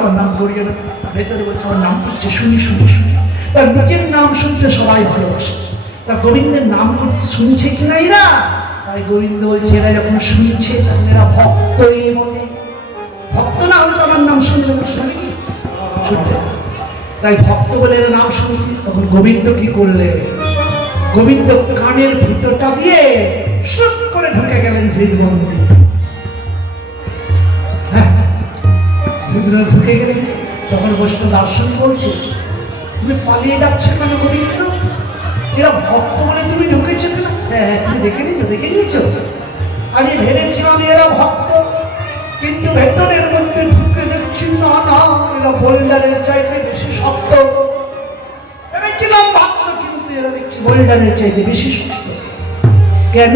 আমার নাম করিয়ে না। ভেতরে বলছে আমার নাম করছে, শুনি শুনি শুনি। তার নিজের নাম শুনতে সবাই ভালোবাসে, তা গোবিন্দের নাম শুনছে কিনা এরা? তাই গোবিন্দ বলছে এরা যখন শুনছে তখন এরা ভক্তই বটে। ভক্ত না হলে তো আমার নাম শুনবে না, শুনে কি শুনবে? তাই ভক্ত বলে এরা নাম শুনছে। তখন গোবিন্দ কি করলে, গোবিন্দ কানের ভিতরটা দিয়ে সুত করে ঢুকে গেলেন হৃদবন্ধে। হ্যাঁ, হৃদয় ঢুকে গেলেন। তখন বৈষ্ণব দর্শন বলছে তুমি পালিয়ে যাচ্ছ কেন গোবিন্দ? এরা ভক্ত বলে তুমি ঢুকেছো কেন? হ্যাঁ, তুমি দেখে নিয়েছো। আরে ভেবেছিলাম এরা ভক্ত, কিন্তু ভেতরের মধ্যে ঢুকে দেখছি না না, এরা বোল্ডারের চাইতে বেশি শক্ত। ভেবেছিলাম ভক্ত, কিন্তু এরা দেখছি বোল্ডারের চাইতে বেশি শক্ত। কেন?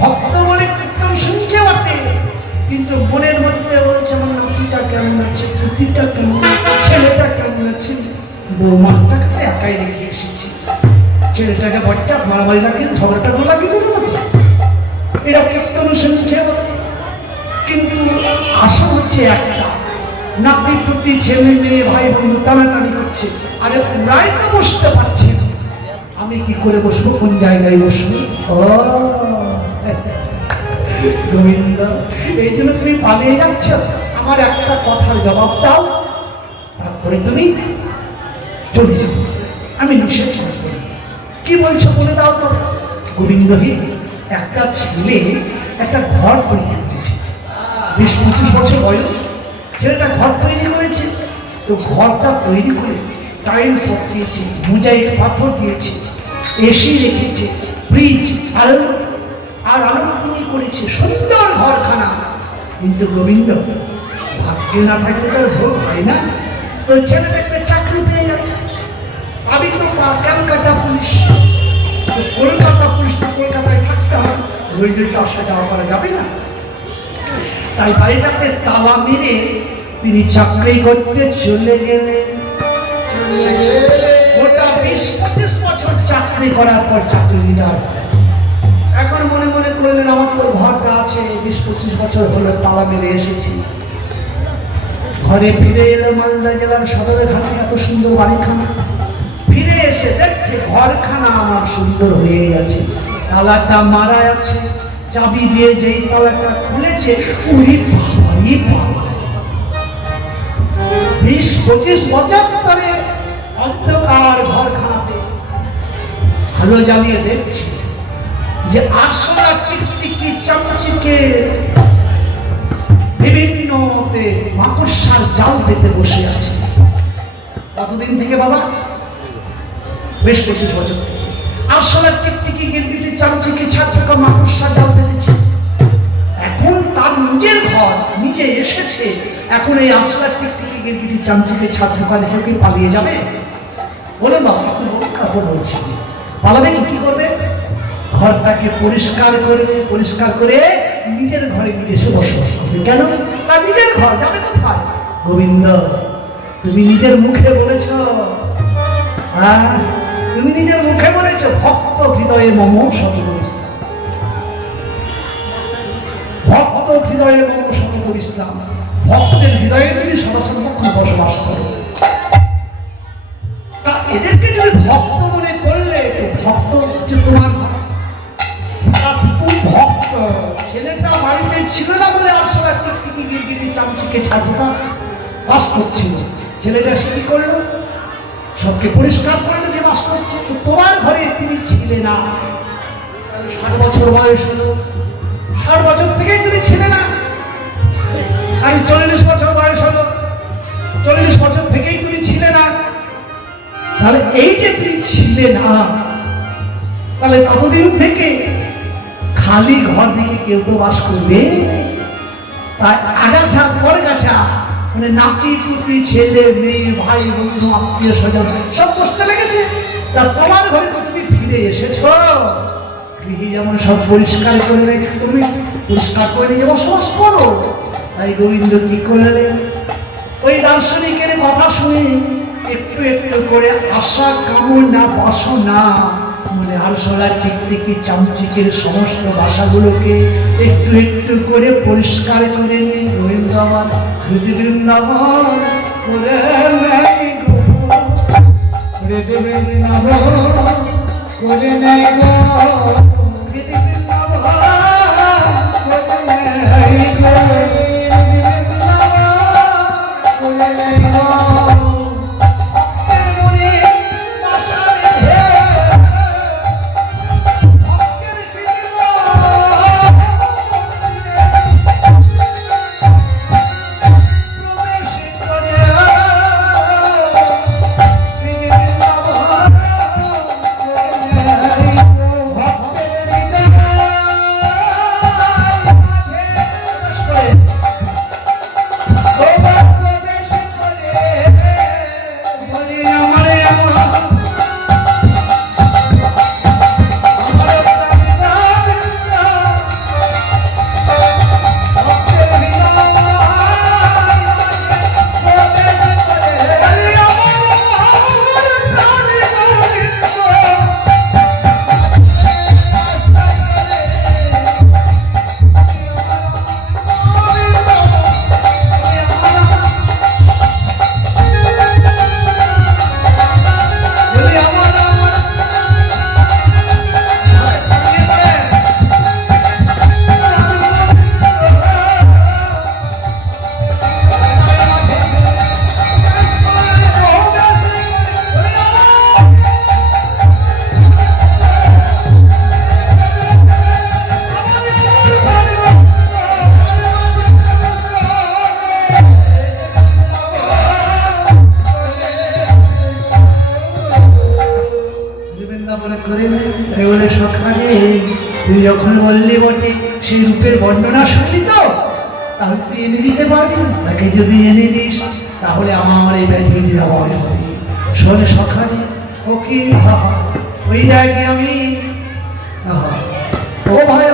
ভক্ত বলে কীর্তন শুনছে বটে, কিন্তু মনের মধ্যে বলছে আমার নাতিটা কেমন আছে, পুতিটা কেমন আছে, ছেলেটা কেমন আছে। বৌমাটাকে তো একাই রেখে এসেছি, ছেলেটাকে বচ্চা মারামারি লাগিয়ে ঝগড়াটা লাগিয়ে দিল না। এরা কীর্তন শুনছে বটে, কিন্তু আশা হচ্ছে একটা, নাতি পুতি ছেলে মেয়ে ভাই বন্ধু টানাটানি করছে। আরে ওরাই তো বসতে পারছে, আমি কি করে বসবো, কোন জায়গায় বসবো? ও গোবিন্দ, এই জন্য তুমি পালিয়ে যাচ্ছ। আমার একটা কথার জবাব দাও, তারপরে তুমি চলে যাও, আমি নিষেধ করব। কি বলছো বলে দাও তো। গোবিন্দ হে, একটা ছেলে একটা ঘর তৈরি করেছে, 20-25 বছর বয়স, ছেলেটা ঘর তৈরি করেছে। তো ঘরটা তৈরি করে টাইলস বসিয়েছে, মোজাইক পাথর দিয়েছে, এসি রেখেছে, ফ্রিজ আর আলোকময় করেছে, সুন্দর ঘরখানা। কিন্তু গোবিন্দ, ভাগ্যে না থাকলে তার ভোগ হয় না। তো ছেলেটা একটা চাকরি পেয়ে যাবে। আমি তো ক্যালকাটা পুলিশ, কলকাতা পুলিশ না, কলকাতায় থাকতে হবে, ওই দিকে আসা যাওয়া করা যাবে না। তাই বাড়িটাতে তালা মেরে তিনি চাকরি করতে চলে গেলেন। ওটা 20-25 বছর চাকরি করার পর চাকরি রিটায়ার। এখন মনে মনে করলেন আমার তো ঘরটা আছে, 20-25 বছর হলো তালা মেরে এসেছি। ঘরে ফিরে এলো মালদা জেলার সদরঘাটে, এত সুন্দর বাড়িখানা। ফিরে এসে দেখছে ঘরখানা আমার সুন্দর হয়ে গেছে, তালাটা মারা আছে। চাবি দিয়ে যেই তালাটা খুলেছে, উড়ি বাবাই বাবা, 20-25 বছর ধরে অন্ধকার ঘরখানাতে আলো জ্বালিয়ে দেখছে যে আরশোলা টিকটিকি চামচিকে বিভিন্ন মাকড়সার জাল পেতে বসে আছে। কতদিন থেকে বাবা? বেশ 25 বছর থেকে। আরশোলা টিকটিকি গিরগিটি চামচিকে ছাঁচকা মাকড়সার জাল পেতেছে। এখন তার নিজের ঘর, নিজে এসেছে, এখন এই আরশোলা টিকটিকি গিরগিটি চামচিকে ছাঁচকা দেখে কি পালিয়ে যাবে? বলে বাবা, আপনি বলছেন পালাবে কি করবে? ঘরটাকে পরিষ্কার করবে, পরিষ্কার করে নিজের ঘরে নিজে এসে বসবাস করবে। কেন? তার নিজের ঘর, যাবে কোথায়? গোবিন্দ, তুমি নিজের মুখে বলেছ, তুমি নিজের মুখে বলেছ ভক্ত হৃদয়ে মম সততরিস্তাম, ভক্ত হৃদয়ে মম সততরিস্তাম। ভক্তের হৃদয়ে তুমি সর্বক্ষণ বসবাস করো। তা এদেরকে যদি ভক্ত মনে করলে, ভক্ত হচ্ছে তোমার ভক্ত। ছেলেটা বাড়িতে ছিল না বলে আরশোলা টিকটিকি গিরগিটি চামচিকে ছাঁচকা বাস করছিল। ছেলেটা সে কি করলো? সবকে পরিষ্কার করে যে বাস করছে। তো তোমার ঘরে তুমি ছিলে না, 60 বছর বয়স হলো, 60 বছর থেকেই তুমি ছিলে না। আর 40 বছর বয়স হলো, 40 বছর থেকেই তুমি ছিলে না। তাহলে এই যে তুমি ছিলে না, তাহলে কতদিন থেকে খালি ঘর দিকে কেউ তো বাস করবে? তাই আগাছা পরে গাছা, মানে নাতি পুতি ছেলে মেয়ে ভাই বন্ধু আত্মীয় স্বজন সব বসতে লেগেছে। তা তোমার ঘরে তো তুমি ফিরে এসেছ, গৃহে যেমন সব পরিষ্কার করে রেখে তুমি পরিষ্কার করে নিয়ে বসবাস করো। তাই গোবিন্দ কি করলেন? ওই দার্শনিকের কথা শুনে একটু একটু করে আশা কামনা বাসনা মানে আরশোলার টিকটিকি চামচিকের সমস্ত বাসাগুলোকে একটু একটু করে পরিষ্কার করে নিয়ে গোবিন্দাবাদ বৃন্দাবন করে নেই গো, করে বৃন্দাবন করে নেই গো, বৃন্দাবন করে নেই গো, বৃন্দাবন করে নেই গো। তুই যখন বললি বটে সেই রূপের বর্ণনা শুনলি তো, তাহলে তুই এনে দিতে পারবি। তাকে যদি এনে দিস তাহলে আমার এই ব্যাধি নিরাময় হবে। শোন সখানে, ও কি ওই জায়গায় আমি ও ভাই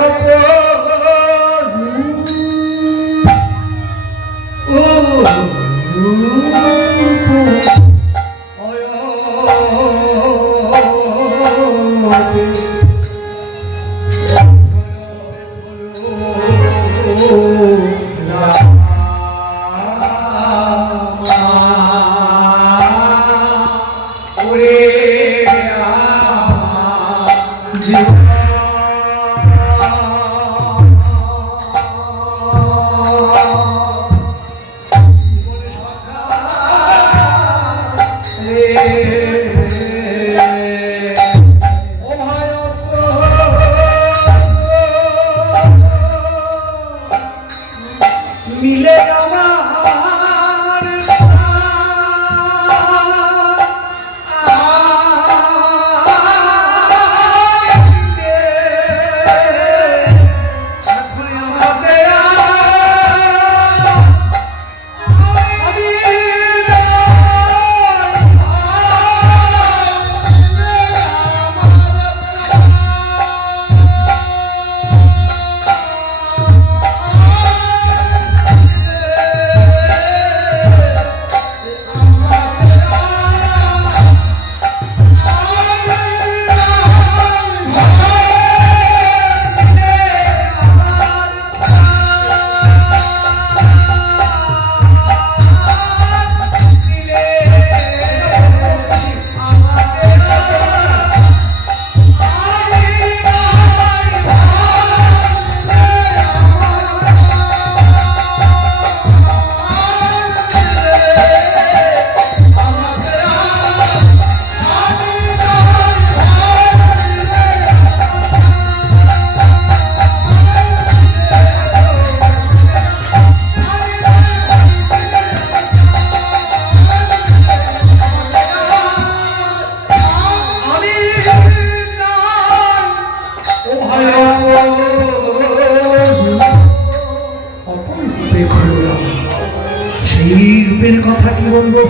কথা কি বলবো।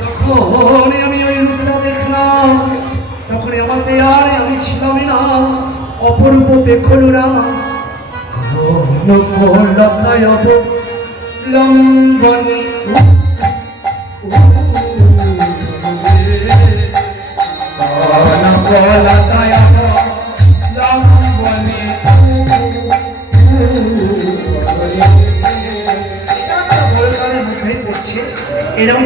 যখন আমি ওই রূপটা দেখলাম তখন আমাদের আর আমি ছিলাম না, অপরূপ পেখলুরা লম্বনী লতায় লম্বনে মুখে পড়ছে এরকম